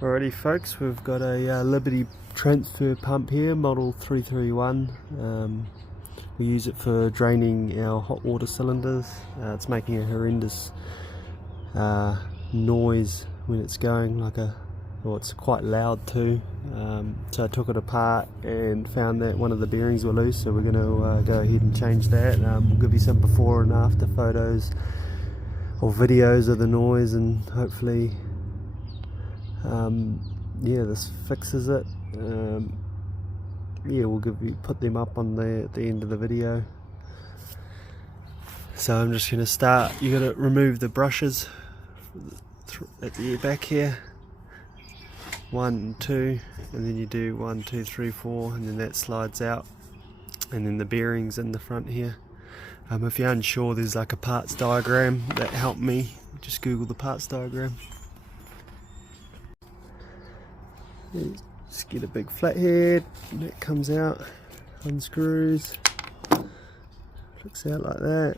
Alrighty folks, we've got a Liberty transfer pump here, model 331. We use it for draining our hot water cylinders. It's making a horrendous noise when it's going, well, it's quite loud too. So I took it apart and found that one of the bearings were loose, so we're going to go ahead and change that. We'll give you some before and after photos or videos of the noise, and hopefully yeah, this fixes it. Yeah, we'll put them up on at the end of the video. So I'm just going to start. You got to remove the brushes at the back here, 1 and 2, and then you do 1, 2, 3, 4, and then that slides out, and then the bearings in the front here. If you're unsure, there's like a parts diagram that helped me. Just Google the parts diagram. Just get a big flathead, and that comes out, unscrews, flicks out like that.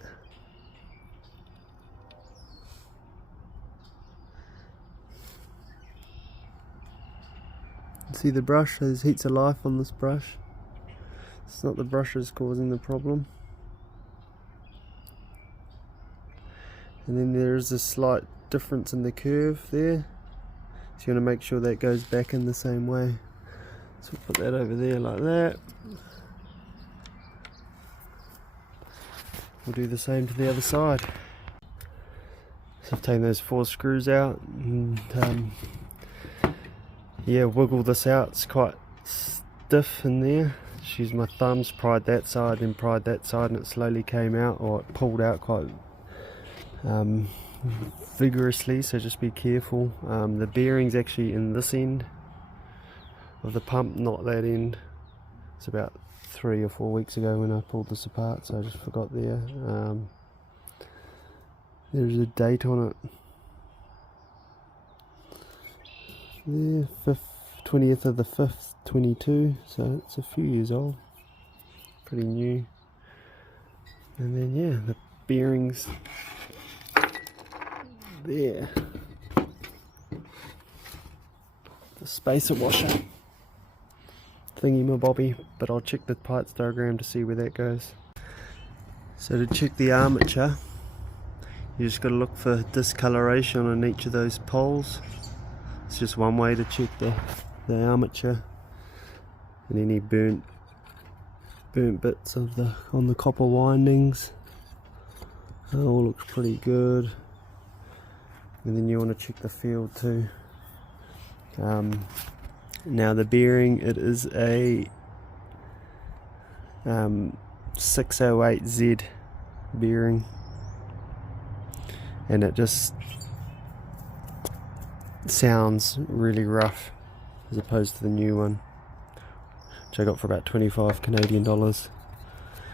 See the brush, there's heaps of life on this brush. It's not the brushes causing the problem. And then there's a slight difference in the curve there. So you want to make sure that goes back in the same way. So we'll put that over there like that. We'll do the same to the other side. So I've taken those 4 screws out and yeah, wiggle this out. It's quite stiff in there. Just use my thumbs, pried that side, then pried that side, and it slowly came out, or it pulled out quite vigorously, so just be careful. The bearing's actually in this end of the pump, not that end. It's about 3 or 4 weeks ago when I pulled this apart, so I just forgot there. There's a date on it there, 20th of the 5th 22, so it's a few years old, pretty new. And then yeah, the bearings there, the spacer washer thingy-mabobby, but I'll check the parts diagram to see where that goes. So to check the armature, you just got to look for discoloration on each of those poles. It's just one way to check the armature, and any burnt bits of on the copper windings. It all looks pretty good. And then you want to check the field too. Now the bearing, it is a 608Z bearing, and it just sounds really rough as opposed to the new one, which I got for about 25 Canadian dollars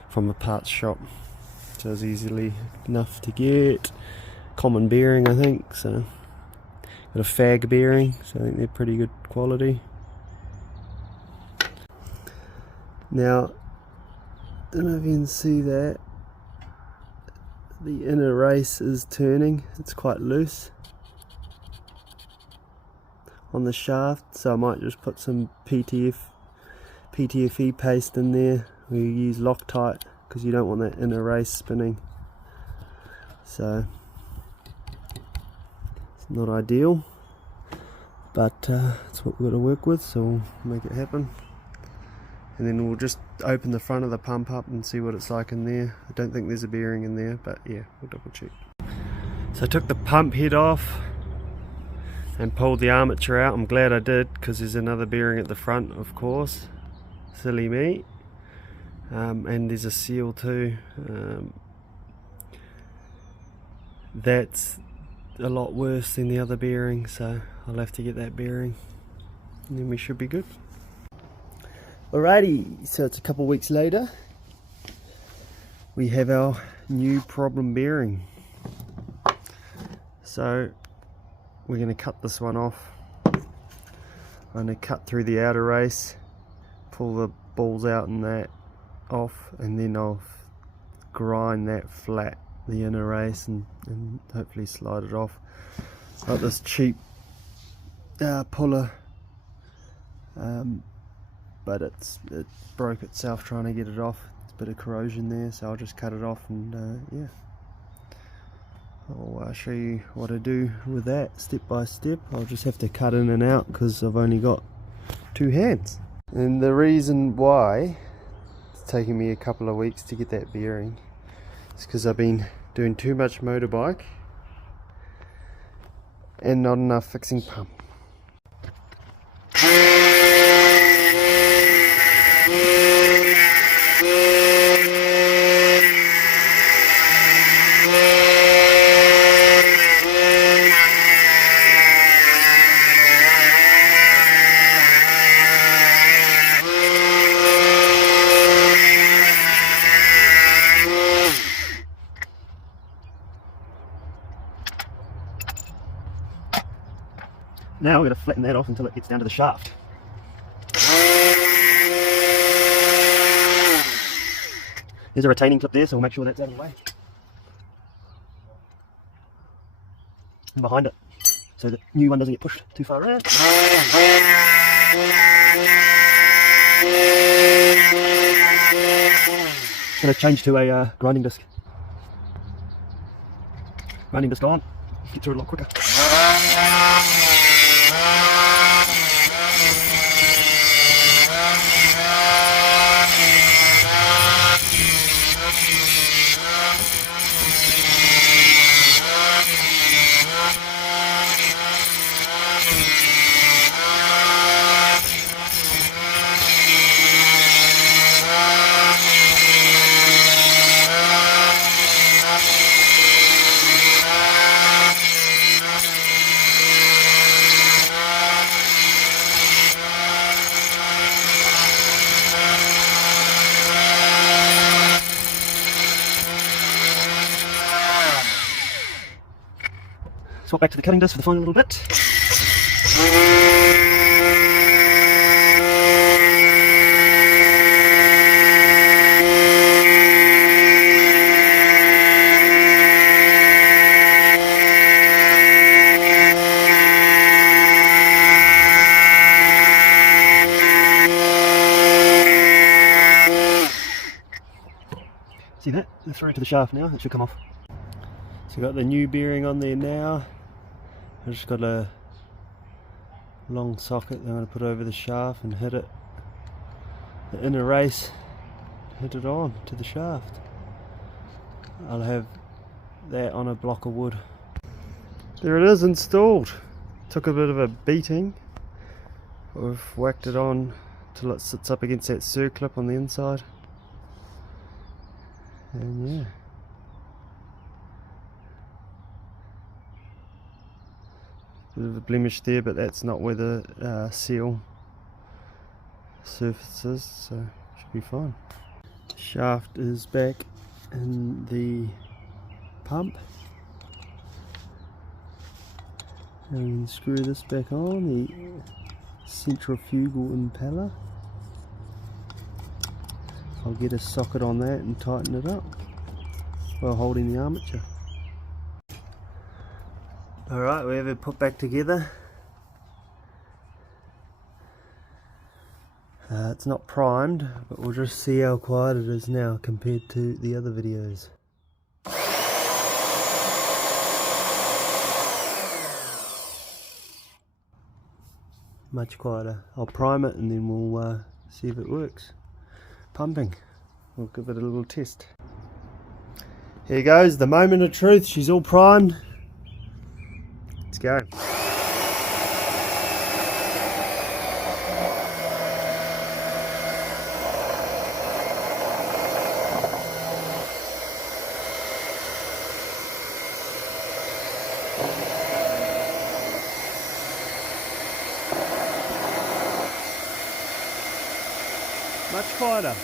from a parts shop. So it's easily enough to get. Common bearing, I think. So got a fag bearing, so I think they're pretty good quality. Now, don't know if you can see that the inner race is turning. It's quite loose on the shaft, so I might just put some PTFE paste in there. We use Loctite because you don't want that inner race spinning. So it's not ideal, but that's what we've got to work with, so we'll make it happen. And then we'll just open the front of the pump up and see what it's like in there. I don't think there's a bearing in there, but yeah, we'll double check. So I took the pump head off and pulled the armature out. I'm glad I did, because there's another bearing at the front, of course. Silly me. And there's a seal too. That's a lot worse than the other bearing, so I'll have to get that bearing, and then we should be good. Alrighty, so it's a couple weeks later. We have our new problem bearing. So we're going to cut this one off. I'm going to cut through the outer race, pull the balls out and that off, and then I'll grind that flat, the inner race, and hopefully slide it off. Got this cheap puller, but it broke itself trying to get it off. It's a bit of corrosion there, so I'll just cut it off and yeah, I'll show you what I do with that step by step. I'll just have to cut in and out because I've only got 2 hands. And the reason why it's taking me a couple of weeks to get that bearing is because I've been doing too much motorbike and not enough fixing pump. Now we're going to flatten that off until it gets down to the shaft. There's a retaining clip there, so we'll make sure that's out of the way. And behind it, so the new one doesn't get pushed too far around. It's going to change to a grinding disc. Grinding disc on, get through it a lot quicker. Swap back to the cutting disc for the final little bit. See that? They're through to the shaft now, it should come off. So got the new bearing on there now. I've just got a long socket that I'm going to put over the shaft and hit it, the inner race, hit it on to the shaft. I'll have that on a block of wood. There it is, installed. Took a bit of a beating. We've whacked it on till it sits up against that circlip on the inside. And yeah. Bit of a blemish there, but that's not where the seal surface is, so should be fine. Shaft is back in the pump. And screw this back on, the centrifugal impeller. I'll get a socket on that and tighten it up while holding the armature. Alright, we have it put back together. It's not primed, but we'll just see how quiet it is now compared to the other videos. Much quieter. I'll prime it and then we'll see if it works. Pumping. We'll give it a little test. Here goes, the moment of truth. She's all primed. Let's go. Much quieter.